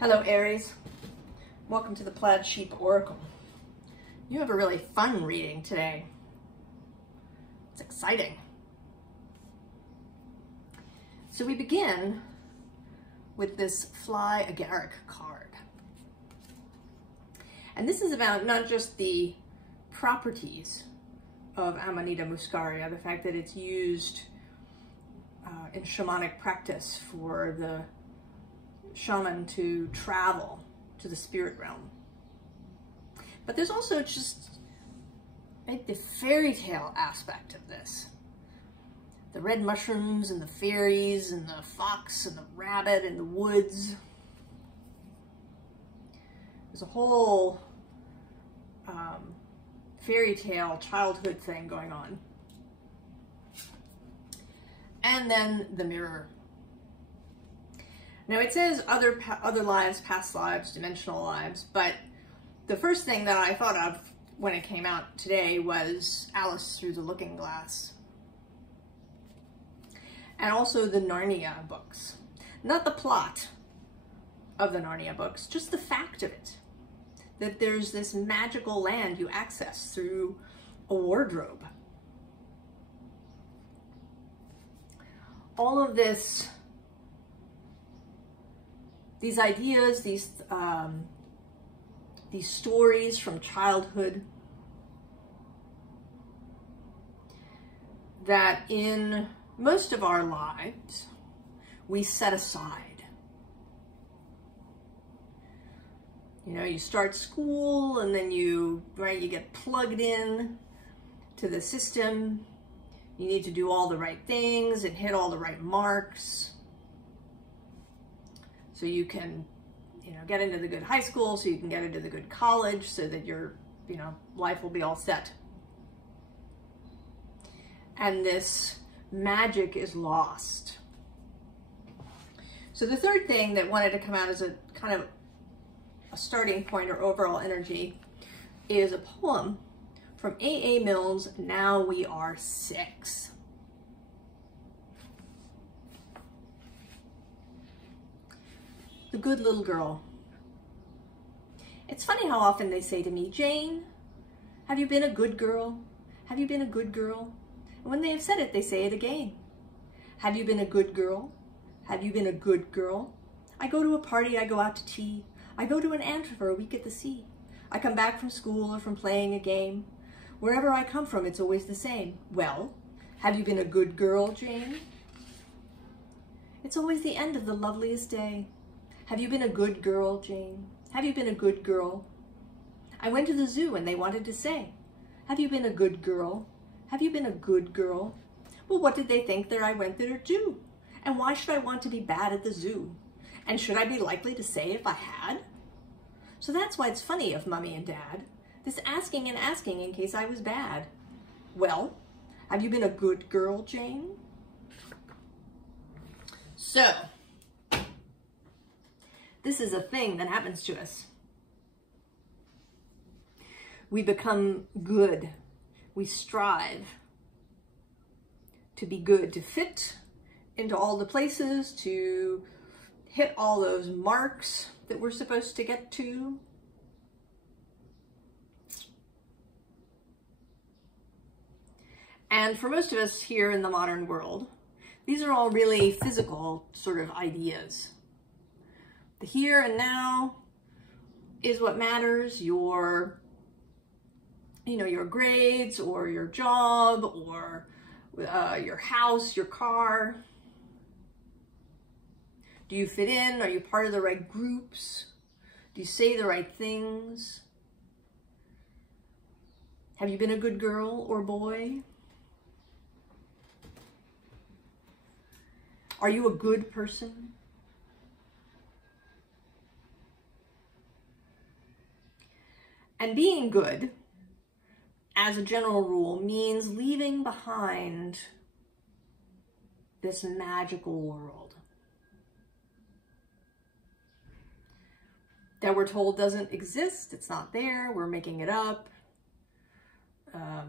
Hello, Aries. Welcome to the Plaid Sheep Oracle. You have a really fun reading today. It's exciting. So we begin with this Fly Agaric card. And this is about not just the properties of Amanita muscaria, the fact that it's used in shamanic practice for the shaman to travel to the spirit realm. But there's also just the fairy tale aspect of this. The red mushrooms and the fairies and the fox and the rabbit in the woods. There's a whole fairy tale childhood thing going on. And then the mirror. Now it says other lives, past lives, dimensional lives, but the first thing that I thought of when it came out today was Alice Through the Looking Glass. And also the Narnia books. Not the plot of the Narnia books, just the fact of it. That there's this magical land you access through a wardrobe. All of this, these ideas, these stories from childhood that in most of our lives we set aside. You know, you start school and then you get plugged in to the system. You need to do all the right things and hit all the right marks so you can, get into the good high school, so you can get into the good college, so that your, life will be all set. And this magic is lost. So the third thing that wanted to come out as a kind of a starting point or overall energy is a poem from A.A. Milne's Now We Are Six. The Good Little Girl. It's funny how often they say to me, Jane, have you been a good girl? Have you been a good girl? And when they have said it, they say it again. Have you been a good girl? Have you been a good girl? I go to a party, I go out to tea. I go to an antrim for a week at the sea. I come back from school or from playing a game. Wherever I come from, it's always the same. Well, have you been a good girl, Jane? It's always the end of the loveliest day. Have you been a good girl, Jane? Have you been a good girl? I went to the zoo and they wanted to say, have you been a good girl? Have you been a good girl? Well, what did they think that I went there to do? And why should I want to be bad at the zoo? And should I be likely to say if I had? So that's why it's funny of Mommy and Dad, this asking and asking in case I was bad. Well, have you been a good girl, Jane? So, this is a thing that happens to us. We become good. We strive to be good, to fit into all the places, to hit all those marks that we're supposed to get to. And for most of us here in the modern world, these are all really physical sort of ideas. The here and now is what matters. Your grades or your job or your house, your car. Do you fit in? Are you part of the right groups? Do you say the right things? Have you been a good girl or boy? Are you a good person? And being good, as a general rule, means leaving behind this magical world that we're told doesn't exist. It's not there. We're making it up. All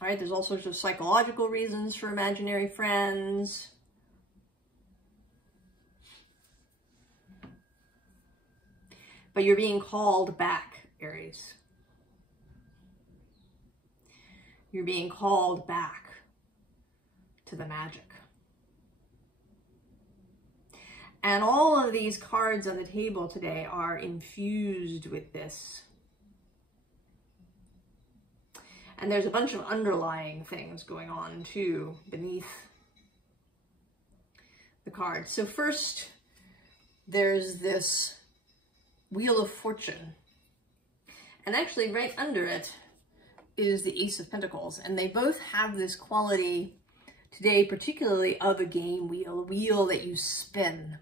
right, there's all sorts of psychological reasons for imaginary friends. But you're being called back, Aries. You're being called back to the magic. And all of these cards on the table today are infused with this. And there's a bunch of underlying things going on too beneath the cards. So first, there's this Wheel of Fortune. And actually right under it is the Ace of Pentacles. And they both have this quality today, particularly of a game wheel, a wheel that you spin.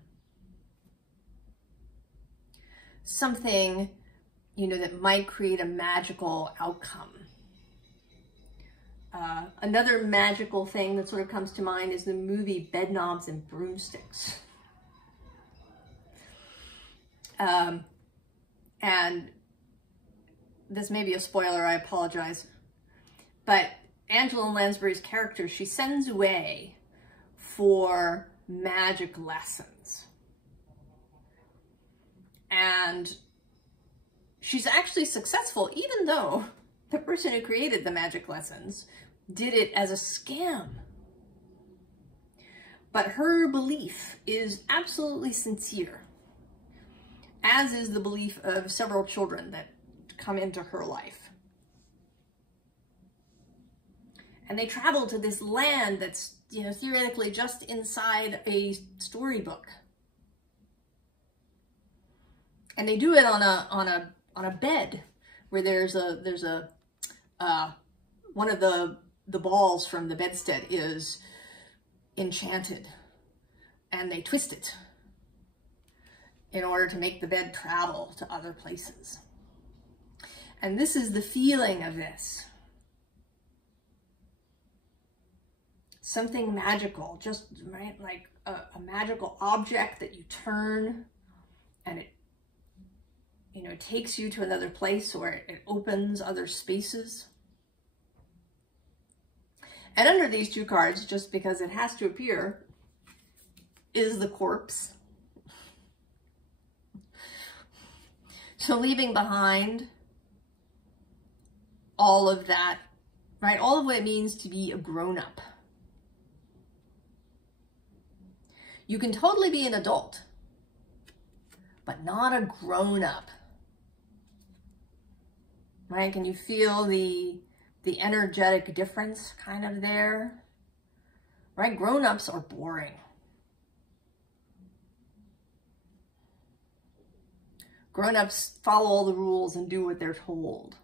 Something, you know, that might create a magical outcome. Another magical thing that sort of comes to mind is the movie Bedknobs and Broomsticks. And this may be a spoiler, I apologize. But Angela Lansbury's character, she sends away for magic lessons. And she's actually successful, even though the person who created the magic lessons did it as a scam. But her belief is absolutely sincere, as is the belief of several children that come into her life. And they travel to this land that's, you know, theoretically just inside a storybook. And they do it on a bed where there's one of the balls from the bedstead is enchanted, and they twist it in order to make the bed travel to other places. And this is the feeling of this. Something magical, just right, like a magical object that you turn and it, you know, takes you to another place, or it opens other spaces. And under these two cards, just because it has to appear, is the corpse. So leaving behind all of that, right? All of what it means to be a grown-up. You can totally be an adult, but not a grown-up. Right? Can you feel the energetic difference kind of there? Right? Grown-ups are boring. Grown-ups follow all the rules and do what they're told.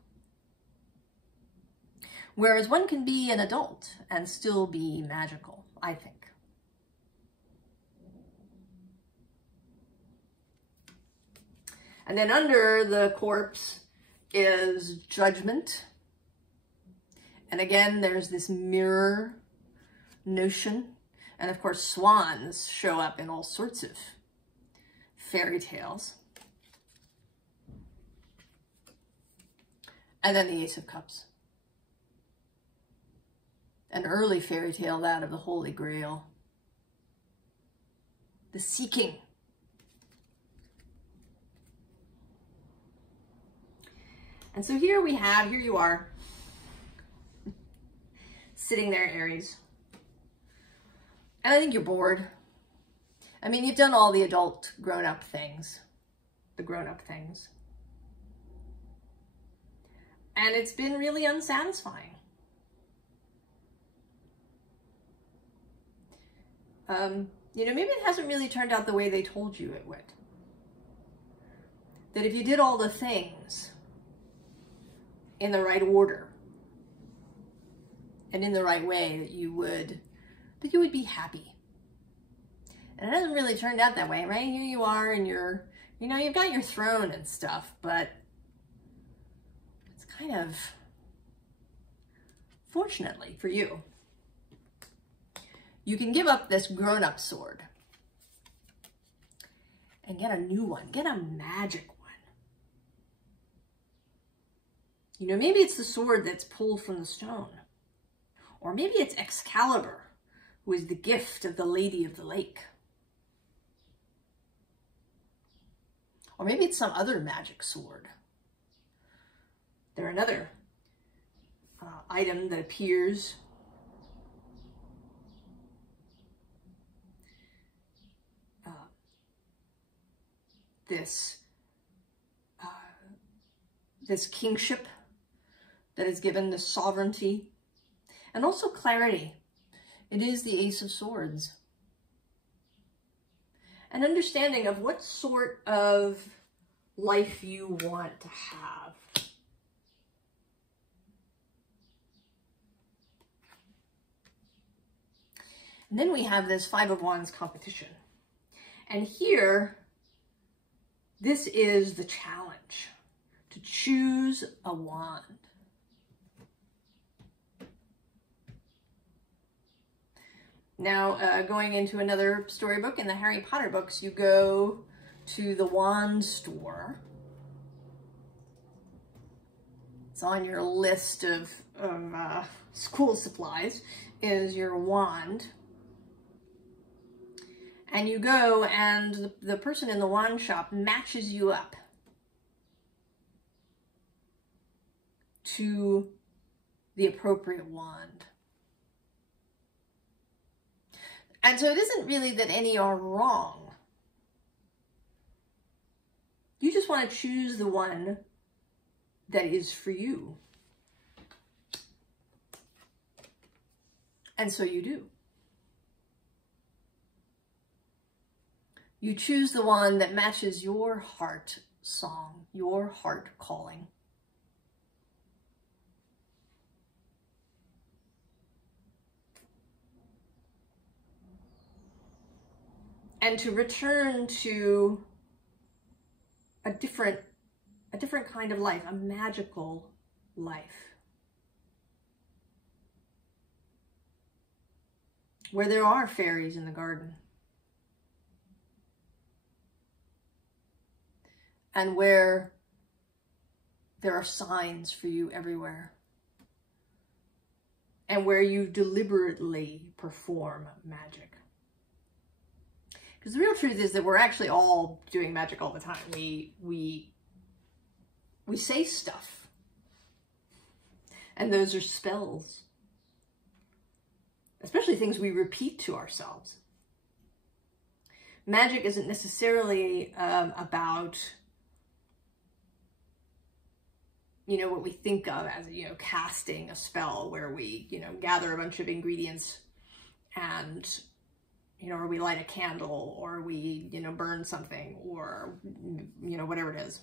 Whereas one can be an adult and still be magical, I think. And then under the corpse is Judgment. And again, there's this mirror notion. And of course, swans show up in all sorts of fairy tales. And then the Ace of Cups. An early fairy tale, that of the Holy Grail. The seeking. And so here you are, sitting there, Aries. And I think you're bored. I mean, you've done all the adult grown-up things, the grown-up things. And it's been really unsatisfying. You know, maybe it hasn't really turned out the way they told you it would. That if you did all the things in the right order and in the right way, that you would be happy. And it hasn't really turned out that way, right? Here you are and you've got your throne and stuff, but it's kind of, fortunately for you, you can give up this grown-up sword and get a new one, get a magic one. You know, maybe it's the sword that's pulled from the stone. Or maybe it's Excalibur, who is the gift of the Lady of the Lake. Or maybe it's some other magic sword. They're another item that appears this kingship that is given, this sovereignty, and also clarity. It is the Ace of Swords. An understanding of what sort of life you want to have. And then we have this Five of Wands competition. And here, this is the challenge, to choose a wand. Now, going into another storybook, in the Harry Potter books, you go to the wand store. It's on your list of school supplies, is your wand. And you go, and the person in the wand shop matches you up to the appropriate wand. And so it isn't really that any are wrong. You just want to choose the one that is for you. And so you do. You choose the one that matches your heart song, your heart calling. And to return to a different kind of life, a magical life, where there are fairies in the garden, and where there are signs for you everywhere, and where you deliberately perform magic. Because the real truth is that we're actually all doing magic all the time. We say stuff, and those are spells, especially things we repeat to ourselves. Magic isn't necessarily about, you know, what we think of as, you know, casting a spell, where we, you know, gather a bunch of ingredients and, you know, or we light a candle, or we, you know, burn something, or, you know, whatever it is.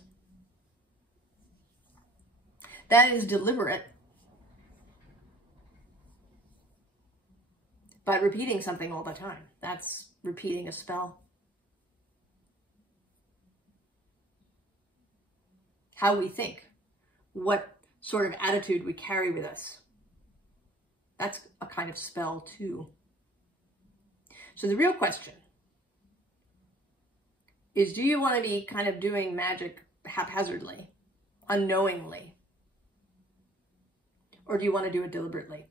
That is deliberate. But repeating something all the time, that's repeating a spell. How we think, what sort of attitude we carry with us, that's a kind of spell too. So the real question is, do you want to be kind of doing magic haphazardly, unknowingly? Or do you want to do it deliberately?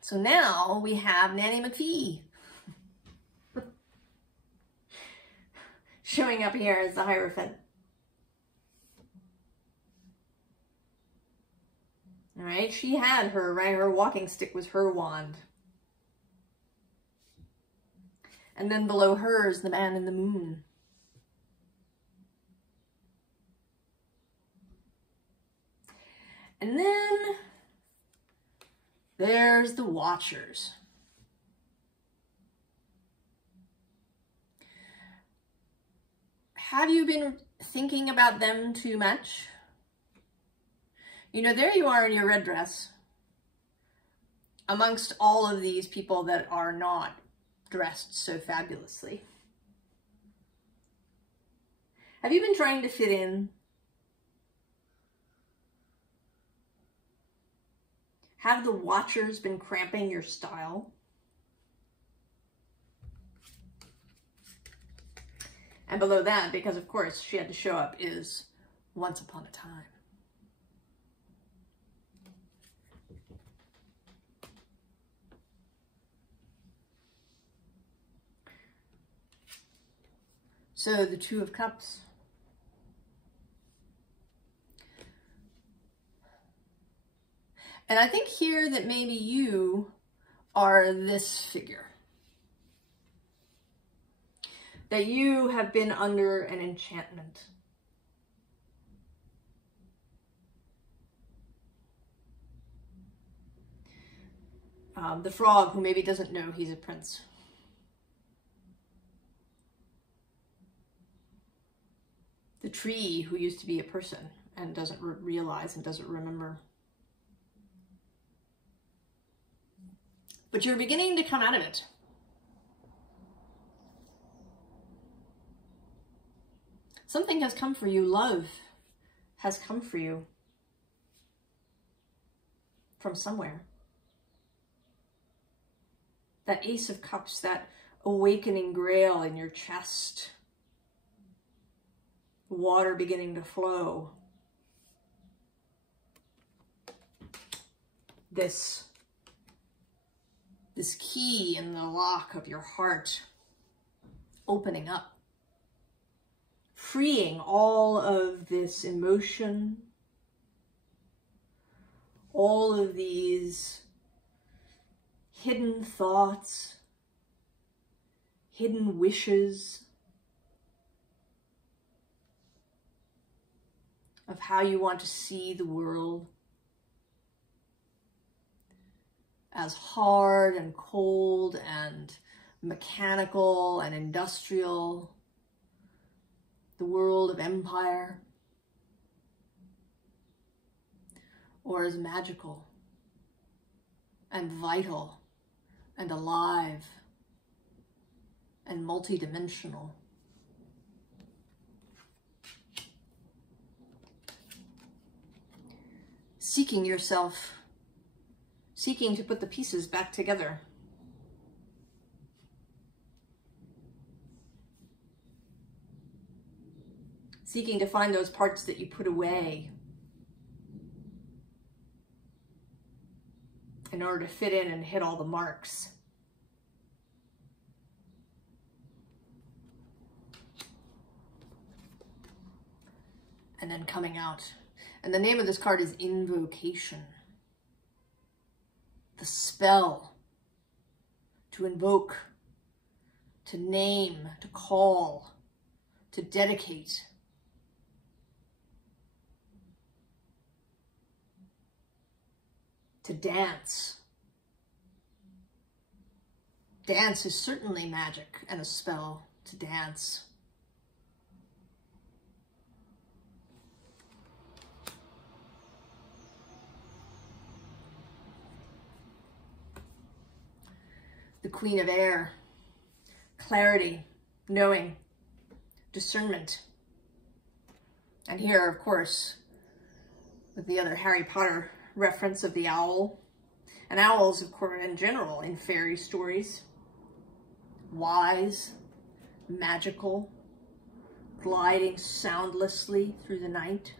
So now we have Nanny McPhee showing up here as the Hierophant. All right, she had her, right? Her walking stick was her wand. And then below her is the man in the moon. And then there's the Watchers. Have you been thinking about them too much? You know, there you are in your red dress, amongst all of these people that are not dressed so fabulously. Have you been trying to fit in? Have the Watchers been cramping your style? And below that, because of course she had to show up, is Once Upon a Time. So the Two of Cups. And I think here that maybe you are this figure. That you have been under an enchantment. The frog who maybe doesn't know he's a prince. The tree who used to be a person and doesn't realize and doesn't remember. But you're beginning to come out of it. Something has come for you. Love has come for you from somewhere. That Ace of Cups, that awakening grail in your chest. Water beginning to flow. This key in the lock of your heart opening up. Freeing all of this emotion. All of these hidden thoughts, hidden wishes of how you want to see the world as hard and cold and mechanical and industrial, the world of empire, or as magical and vital and alive and multidimensional. Seeking yourself, seeking to put the pieces back together. Seeking to find those parts that you put away in order to fit in and hit all the marks. And then coming out. And the name of this card is Invocation. The spell. To invoke. To name. To call. To dedicate. To dance. Dance is certainly magic and a spell to dance. The Queen of Air. Clarity, knowing, discernment. And here, of course, with the other Harry Potter reference of the owl. And owls, of course, in general, in fairy stories. Wise, magical, gliding soundlessly through the night.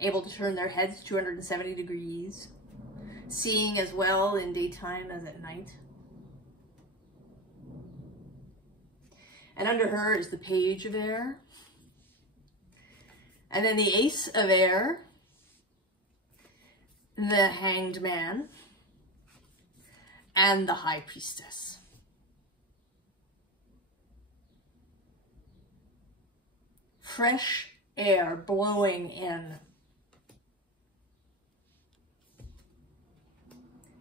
Able to turn their heads 270 degrees. Seeing as well in daytime as at night. And under her is the Page of Air. And then the Ace of Air. The Hanged Man, and the High Priestess. Fresh air blowing in.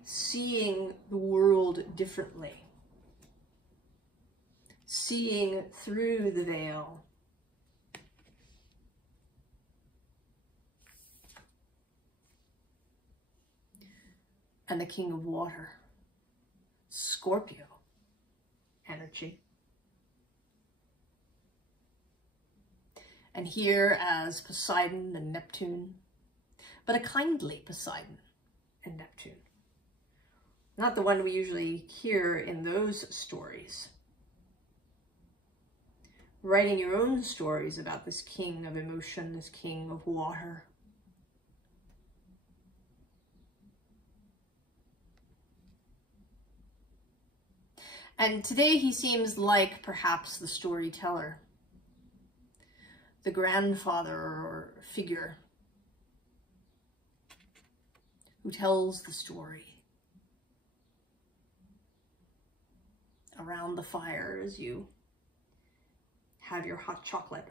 Seeing the world differently. Seeing through the veil. And the King of Water, Scorpio energy. And here as Poseidon and Neptune, but a kindly Poseidon and Neptune. Not the one we usually hear in those stories. Writing your own stories about this king of emotion, this king of water. And today he seems like perhaps the storyteller, the grandfather or figure who tells the story around the fire as you have your hot chocolate.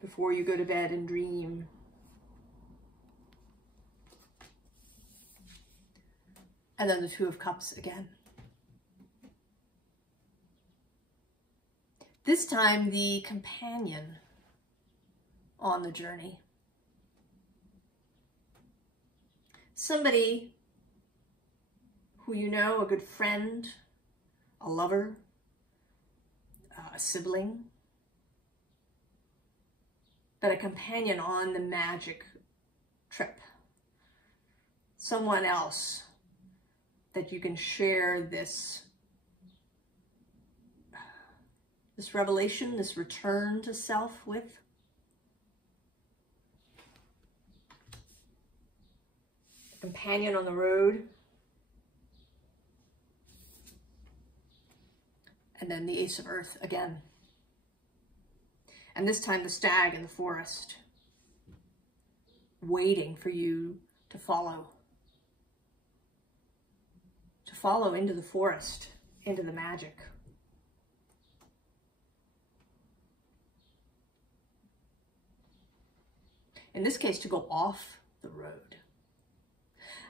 Before you go to bed and dream. And then the Two of Cups again. This time the companion on the journey. Somebody who you know, a good friend, a lover, a sibling, but a companion on the magic trip. Someone else that you can share this revelation, this return to self with. A companion on the road. And then the Ace of Earth again. And this time the stag in the forest, waiting for you to follow. To follow into the forest, into the magic. In this case, to go off the road.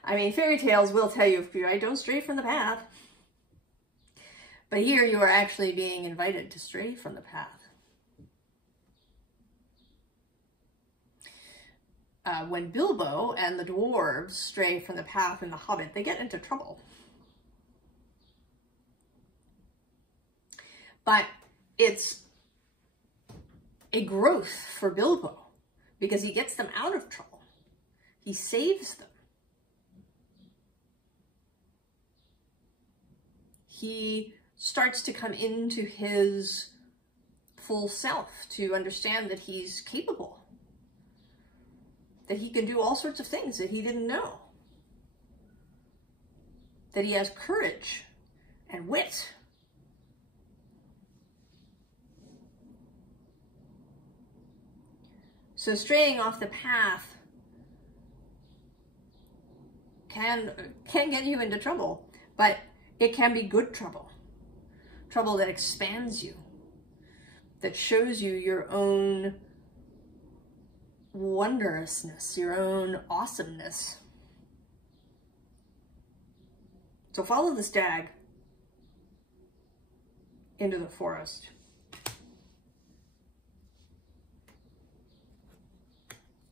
I mean, fairy tales will tell you, right, don't stray from the path. But here you are actually being invited to stray from the path. When Bilbo and the dwarves stray from the path in The Hobbit, they get into trouble. But it's a growth for Bilbo because he gets them out of trouble. He saves them. He starts to come into his full self, to understand that he's capable, that he can do all sorts of things that he didn't know, that he has courage and wit. So straying off the path can get you into trouble, but it can be good trouble. Trouble that expands you, that shows you your own wondrousness, your own awesomeness. So follow the stag into the forest.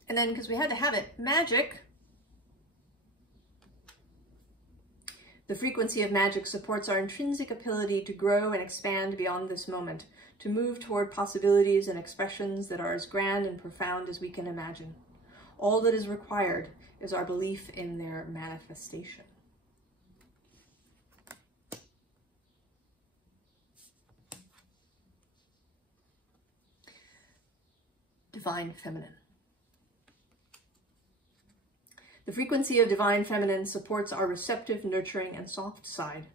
And then, because we had to have it, magic. The frequency of magic supports our intrinsic ability to grow and expand beyond this moment, to move toward possibilities and expressions that are as grand and profound as we can imagine. All that is required is our belief in their manifestation. Divine Feminine. The frequency of Divine Feminine supports our receptive, nurturing, and soft side,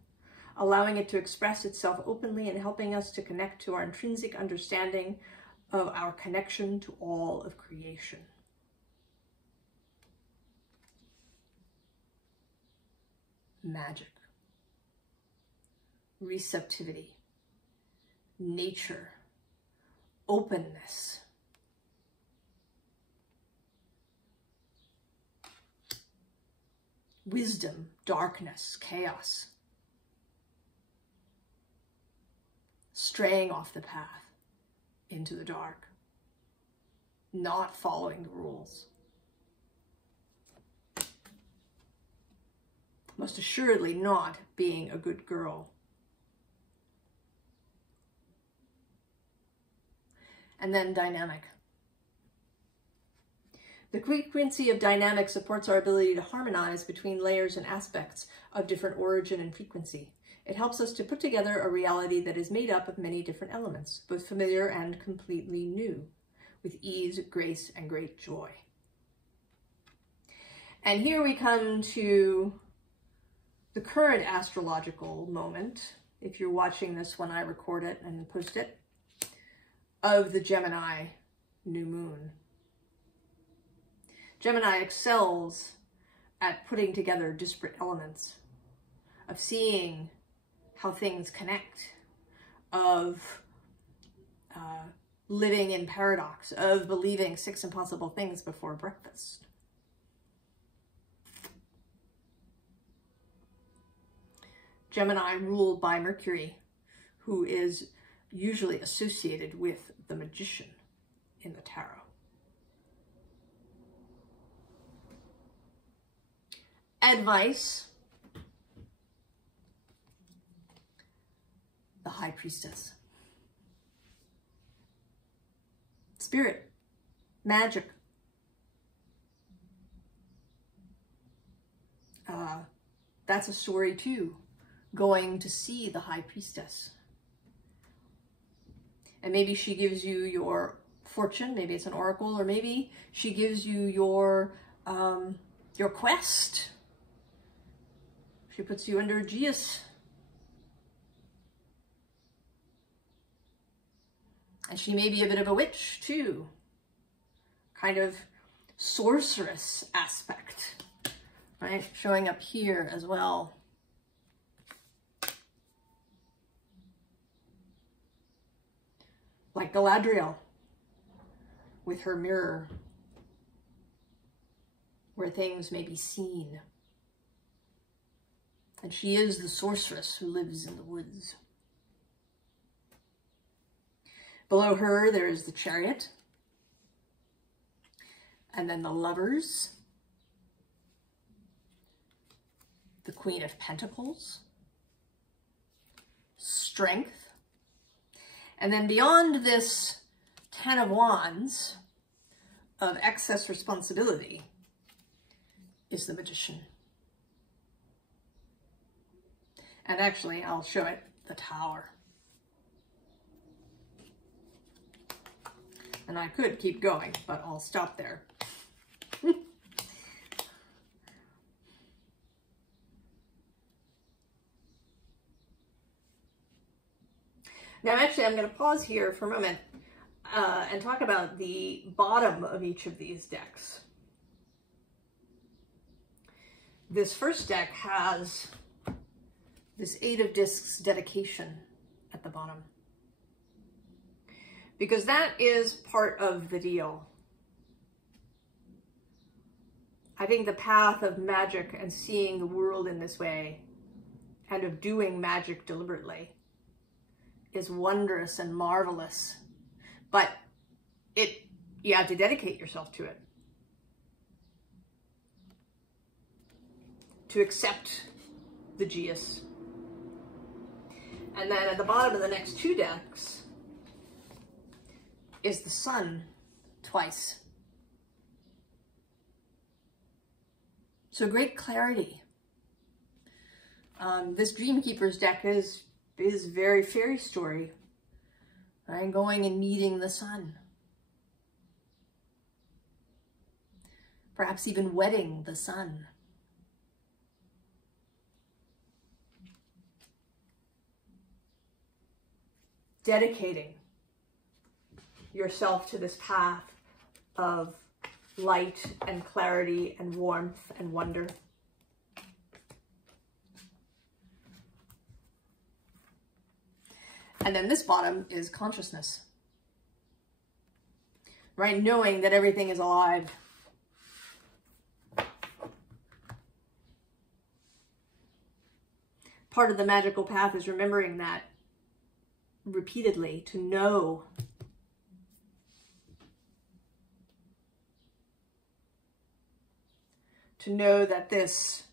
allowing it to express itself openly and helping us to connect to our intrinsic understanding of our connection to all of creation. Magic, receptivity, nature, openness, wisdom, darkness, chaos, straying off the path into the dark, not following the rules. Most assuredly not being a good girl. And then dynamic. The frequency of dynamic supports our ability to harmonize between layers and aspects of different origin and frequency. It helps us to put together a reality that is made up of many different elements, both familiar and completely new, with ease, grace, and great joy. And here we come to the current astrological moment, if you're watching this when I record it and post it, of the Gemini new moon. Gemini excels at putting together disparate elements, of seeing how things connect, of living in paradox, of believing 6 impossible things before breakfast. Gemini ruled by Mercury, who is usually associated with the magician in the tarot. Advice: the High Priestess. Spirit, magic. That's a story too, going to see the High Priestess. And maybe she gives you your fortune, maybe it's an oracle, or maybe she gives you your quest. She puts you under Aegis. And she may be a bit of a witch too. Kind of sorceress aspect, right? Showing up here as well. Like Galadriel with her mirror, where things may be seen. And she is the sorceress who lives in the woods. Below her, there is the Chariot, and then the Lovers, the Queen of Pentacles, Strength, and then beyond this 10 of Wands of excess responsibility is the Magician. And actually, I'll show it, the Tower. And I could keep going, but I'll stop there. Now, actually, I'm going to pause here for a moment and talk about the bottom of each of these decks. This first deck has this 8 of Discs dedication at the bottom, because that is part of the deal. I think the path of magic and seeing the world in this way and of doing magic deliberately is wondrous and marvelous, but you have to dedicate yourself to it. To accept the Geas. And then at the bottom of the next 2 decks is the Sun twice. So great clarity. This Dreamkeeper's deck is very fairy story, right? Going and meeting the sun. Perhaps even wedding the sun. Dedicating yourself to this path of light and clarity and warmth and wonder. And then this bottom is consciousness, right? Knowing that everything is alive. Part of the magical path is remembering that repeatedly, to know that that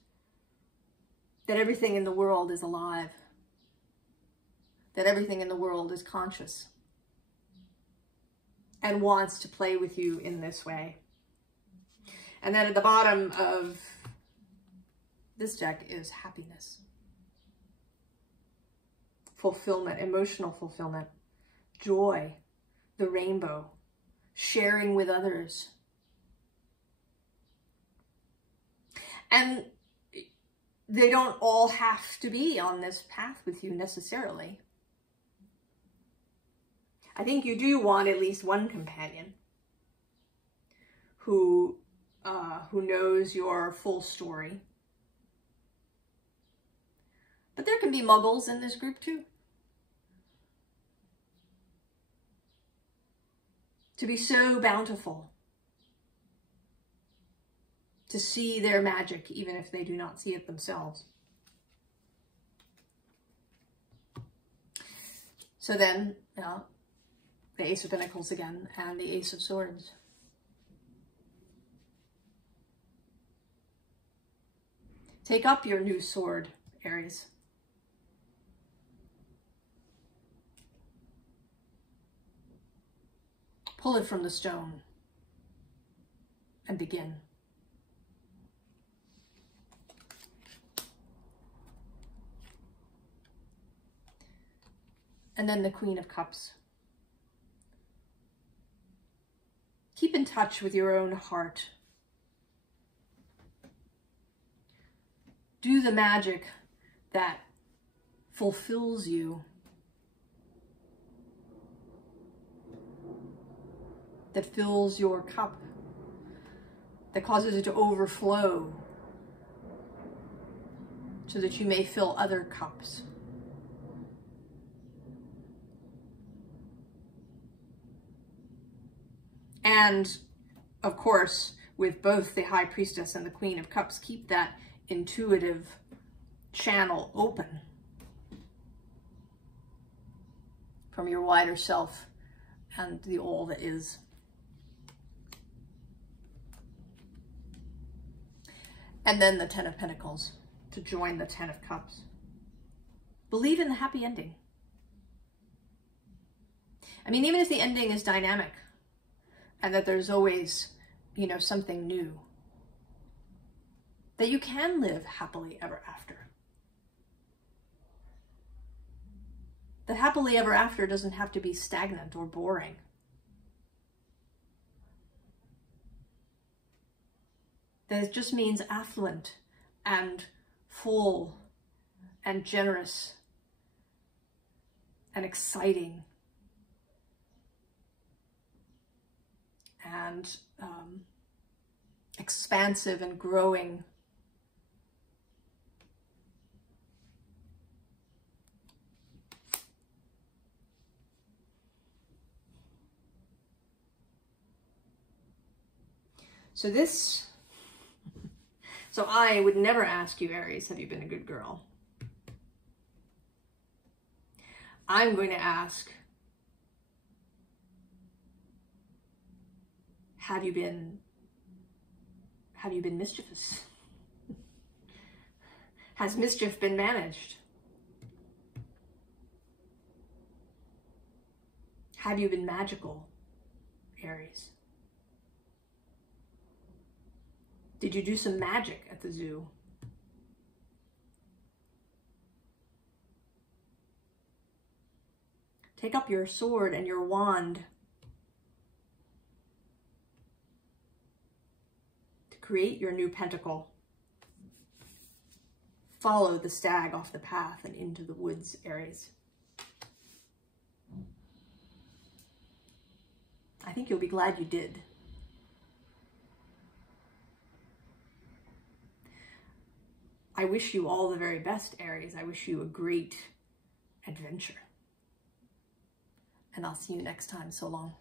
everything in the world is alive, that everything in the world is conscious and wants to play with you in this way. And then at the bottom of this deck is happiness, fulfillment, emotional fulfillment, joy, the rainbow, sharing with others. And they don't all have to be on this path with you necessarily. I think you do want at least one companion who knows your full story. But there can be muggles in this group too. To be so bountiful, to see their magic even if they do not see it themselves. So then, the Ace of Pentacles again and the Ace of Swords. Take up your new sword, Aries. Pull it from the stone and begin. And then the Queen of Cups. Keep in touch with your own heart. Do the magic that fulfills you, that fills your cup, that causes it to overflow so that you may fill other cups. And, of course, with both the High Priestess and the Queen of Cups, keep that intuitive channel open from your wider self and the all that is. And then the Ten of Pentacles to join the Ten of Cups. Believe in the happy ending. I mean, even if the ending is dynamic and that there's always, you know, something new, that you can live happily ever after. The happily ever after doesn't have to be stagnant or boring. That it just means affluent and full and generous and exciting and expansive and growing. So I would never ask you, Aries, have you been a good girl? I'm going to ask, have you been mischievous? Has mischief been managed? Have you been magical, Aries? Did you do some magic at the zoo? Take up your sword and your wand to create your new pentacle. Follow the stag off the path and into the woods, Aries. I think you'll be glad you did. I wish you all the very best, Aries. I wish you a great adventure. And I'll see you next time. So long.